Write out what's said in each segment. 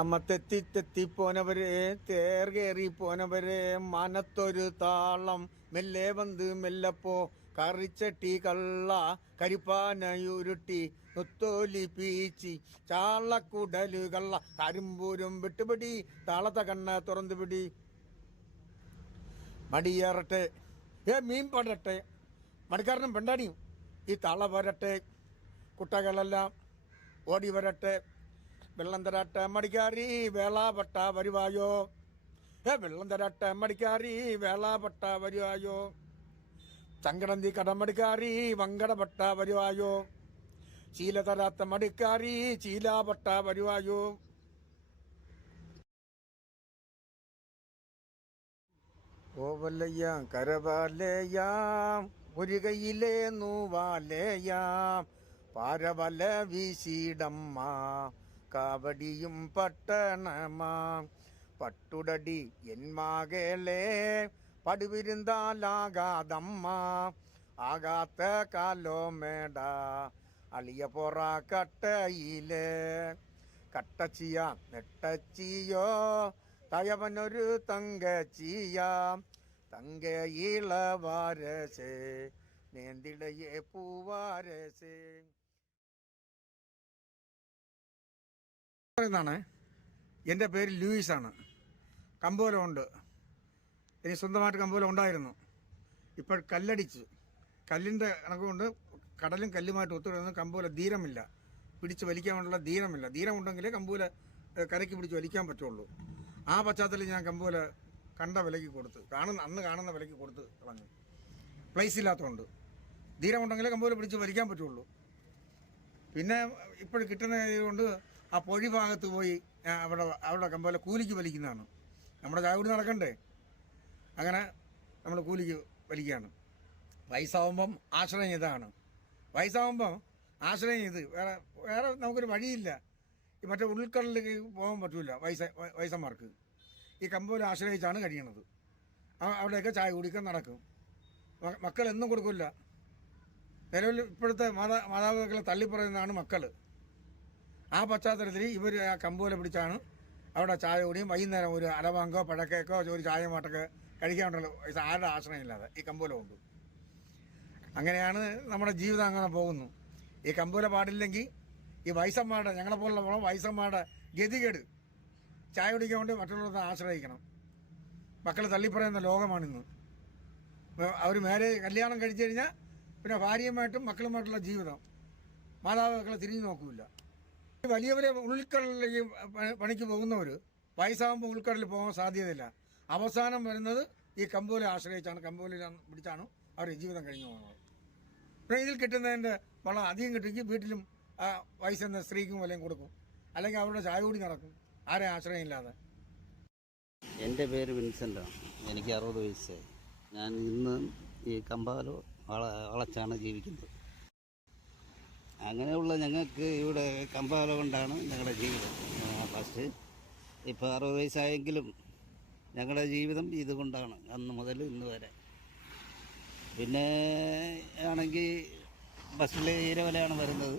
അമ്മ തെത്തിപ്പോനവരെ തേർ കയറി പോനവരെ മനത്തൊരു താളം മെല്ലെ വന്ന് മെല്ലപ്പോ കറിച്ചട്ടി കള്ള കരിപ്പാനയുരുട്ടി നൊത്തോലി പീച്ചി ചാളക്കുടല് കള്ള കരിമ്പൂരും വിട്ടുപിടി താളത്തെ കണ്ണ തുറന്നുപിടി മടിയേറട്ടെ മീൻ പടട്ടെ മടിക്കാരനും പെണ്ടാടിയും ഈ തള വരട്ടെ കുട്ടകളെല്ലാം ഓടി വരട്ടെ വെള്ളം തരാട്ട മടിക്കാരി വേളാപട്ട വരുവായോ വെള്ളം തരാട്ട മടിക്കാരി വേളാപട്ട വരുവായോ ചങ്കടന്തി കടമടിക്കാരി വങ്കടപട്ട വരുവായോ ചീല തരാത്ത മടിക്കാരി ചീലാപട്ട വരുവായോ ഓവല്ലയ്യാം കരവാലയാം ഒരു കൈയിലെ നൂവാലയാം പാരവല വീശിടമ്മ കാവടിയും പട്ടണമാ പട്ടുടടി എൻ മകളെ പടുവിരുന്നാലാകാതമ്മ ആകാത്ത കാലോ മേട അളിയ പൊറ കട്ടയിലെ കട്ടച്ചിയ നെട്ടച്ചിയോ തയവനൊരു തങ്കച്ചിയാം തങ്കയിള വാരസേ നേന്തിടയെ പൂവാരസേ എന്നാണ്. എൻ്റെ പേര് ലൂയിസാണ്. കമ്പോലമുണ്ട്. എനിക്ക് സ്വന്തമായിട്ട് കമ്പോലം ഉണ്ടായിരുന്നു. ഇപ്പോൾ കല്ലടിച്ച് കല്ലിൻ്റെ കണക്കുകൊണ്ട് കടലും കല്ലുമായിട്ട് ഒത്തുവരുന്ന കമ്പോല ധീരമില്ല, പിടിച്ച് വലിക്കാനുള്ള ധീരമില്ല. ധീരമുണ്ടെങ്കിലേ കമ്പോല കരയ്ക്ക് പിടിച്ച് വലിക്കാൻ പറ്റുള്ളൂ. ആ പശ്ചാത്തലത്തിൽ ഞാൻ കമ്പോല കണ്ട വിലയ്ക്ക് കൊടുത്ത് അന്ന് കാണുന്ന വിലയ്ക്ക് കൊടുത്ത് കളഞ്ഞു. പ്ലേസ് ഇല്ലാത്തതുകൊണ്ട്. ധീരമുണ്ടെങ്കിലേ കമ്പോല പിടിച്ച് വലിക്കാൻ പറ്റുള്ളൂ. പിന്നെ ഇപ്പോൾ കിട്ടുന്ന കൊണ്ട് ആ പൊഴി ഭാഗത്ത് പോയി അവിടെ കമ്പോല കൂലിക്ക് വലിക്കുന്നതാണ്. നമ്മുടെ ചായകുടി നടക്കണ്ടേ, അങ്ങനെ നമ്മൾ കൂലിക്ക് വലിക്കുകയാണ്. വയസ്സാവുമ്പം ആശ്രയം ഇതാണ്. വയസ്സാവുമ്പം ആശ്രയം ഇത് വേറെ നമുക്കൊരു വഴിയില്ല. ഈ മറ്റേ ഉൾക്കടലിലേക്ക് പോകാൻ പറ്റില്ല വയസ്സന്മാർക്ക്. ഈ കമ്പോല ആശ്രയിച്ചാണ് കഴിയണത്. അവിടെയൊക്കെ ചായ കുടിക്കാൻ നടക്കും. മക്കൾ എന്നും കൊടുക്കില്ല. നിലവിൽ ഇപ്പോഴത്തെ മാതാപിതാക്കളെ തള്ളിപ്പറയുന്നതാണ് മക്കൾ. ആ പശ്ചാത്തലത്തിൽ ഇവർ ആ കമ്പോല പിടിച്ചാണ് അവിടെ ചായ കുടിയും വൈകുന്നേരം ഒരു അലവാങ്കോ പഴക്കേക്കോ ഒരു ചായ മാട്ടൊക്കെ കഴിക്കാനുള്ള പൈസ ആരുടെ ആശ്രയമില്ലാതെ ഈ കമ്പോലം ഉണ്ട്. അങ്ങനെയാണ് നമ്മുടെ ജീവിതം അങ്ങനെ പോകുന്നു. ഈ കമ്പോല പാടില്ലെങ്കിൽ ഈ വയസ്സന്മാരുടെ ഞങ്ങളെപ്പോലുള്ള വയസ്സന്മാരുടെ ഗതികേട് ചായ കുടിക്കാൻ വേണ്ടി മറ്റുള്ളവരെ ആശ്രയിക്കണം. മക്കൾ തള്ളിപ്പറയുന്ന ലോകമാണിന്ന്. അവർ കല്യാണം കഴിച്ചു കഴിഞ്ഞാൽ പിന്നെ ഭാര്യയുമായിട്ടും മക്കളുമായിട്ടുള്ള ജീവിതം മാതാപിതാക്കളെ തിരിഞ്ഞു നോക്കില്ല. വലിയ വലിയ ഉൾക്കടലിലേക്ക് പണിക്ക് പോകുന്നവർ വയസ്സാകുമ്പോൾ ഉൾക്കടലിൽ പോകാൻ സാധ്യതയില്ല. അവസാനം വരുന്നത് ഈ കമ്പോല ആശ്രയിച്ചാണ്, കമ്പോല പിടിച്ചാണ് അവർ ജീവിതം കഴിഞ്ഞു പോകുന്നത്. പിന്നെ ഇതിൽ കിട്ടുന്നതിൻ്റെ വളം അധികം കിട്ടുമെങ്കിൽ വീട്ടിലും വയസ്സെന്ന സ്ത്രീക്കും വല്ലതും കൊടുക്കും, അല്ലെങ്കിൽ അവരുടെ ചായ കൂടി നടക്കും, ആരെയും ആശ്രയമില്ലാതെ. എൻ്റെ പേര് വിൻസെൻ്റാണ്. എനിക്ക് 60 വയസ്സായി. ഞാൻ ഇന്ന് ഈ കമ്പാലോ വളച്ചാണ് ജീവിക്കുന്നത്. അങ്ങനെയുള്ള ഞങ്ങൾക്ക് ഇവിടെ കമ്പാല കൊണ്ടാണ് ഞങ്ങളുടെ ജീവിതം. ഫസ്റ്റ് ഇപ്പോൾ 60 വയസ്സായെങ്കിലും ഞങ്ങളുടെ ജീവിതം ഇതുകൊണ്ടാണ് അന്ന് മുതൽ ഇന്ന് വരെ. പിന്നെ ആണെങ്കിൽ ബസ്സിൽ ഈരവലയാണ് വരുന്നത്.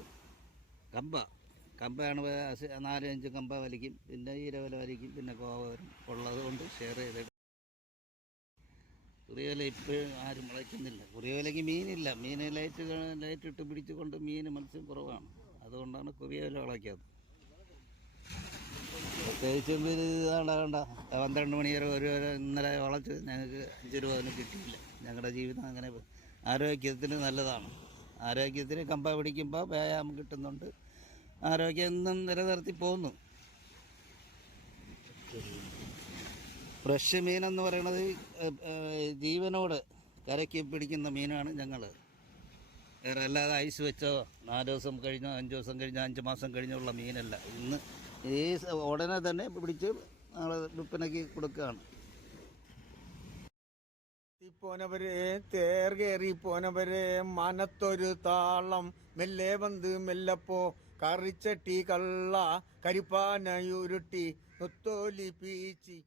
കമ്പയാണ് 4-5 കമ്പ വലിക്കും, പിന്നെ ഈരവല വലിക്കും, പിന്നെ കോവ വരും. ഉള്ളത് കൊണ്ട് ഷെയർ ചെയ്തിട്ട് കുറിയവല ഇപ്പോഴും ആരും മുളയ്ക്കുന്നില്ല. കുറിയവലയ്ക്ക് മീനില്ല. മീൻ ലൈറ്റ് ഇട്ട് പിടിച്ചുകൊണ്ട് മത്സ്യം കുറവാണ്. അതുകൊണ്ടാണ് കുറിയവല വളയ്ക്കാത്തത്. പ്രത്യേകിച്ചും ഇതാണ് കണ്ട 12 മണി വരെ ഇന്നലെ വളച്ച് ഞങ്ങൾക്ക് 5 രൂപ ഒന്നും കിട്ടിയില്ല. ഞങ്ങളുടെ ജീവിതം അങ്ങനെ ആരോഗ്യത്തിന് നല്ലതാണ്. ആരോഗ്യത്തിന് കമ്പ പിടിക്കുമ്പോൾ വ്യായാമം കിട്ടുന്നുണ്ട്. ആരോഗ്യം എന്നും നിലനിർത്തി പോകുന്നു. ഫ്രഷ് മീനെന്ന് പറയുന്നത് ജീവനോട് കരയ്ക്ക് പിടിക്കുന്ന മീനാണ് ഞങ്ങൾ. വേറെ അല്ലാതെ ഐസ് വെച്ചോ 4 ദിവസം കഴിഞ്ഞോ 5 ദിവസം കഴിഞ്ഞോ 5 മാസം കഴിഞ്ഞുള്ള മീനല്ല. ഇന്ന് ഈ ഉടനെ തന്നെ പിടിച്ച് നമ്മൾ വിൽപ്പനയ്ക്ക് കൊടുക്കുകയാണ്. പോനവരെ തേർ കയറി പോനവരെ മനത്തൊരു താളം മെല്ലെ വന്ന് മെല്ലപ്പോ കറിച്ചട്ടി കള്ള കരിപ്പാനയുരുട്ടി നൊത്തോലി പീച്ചി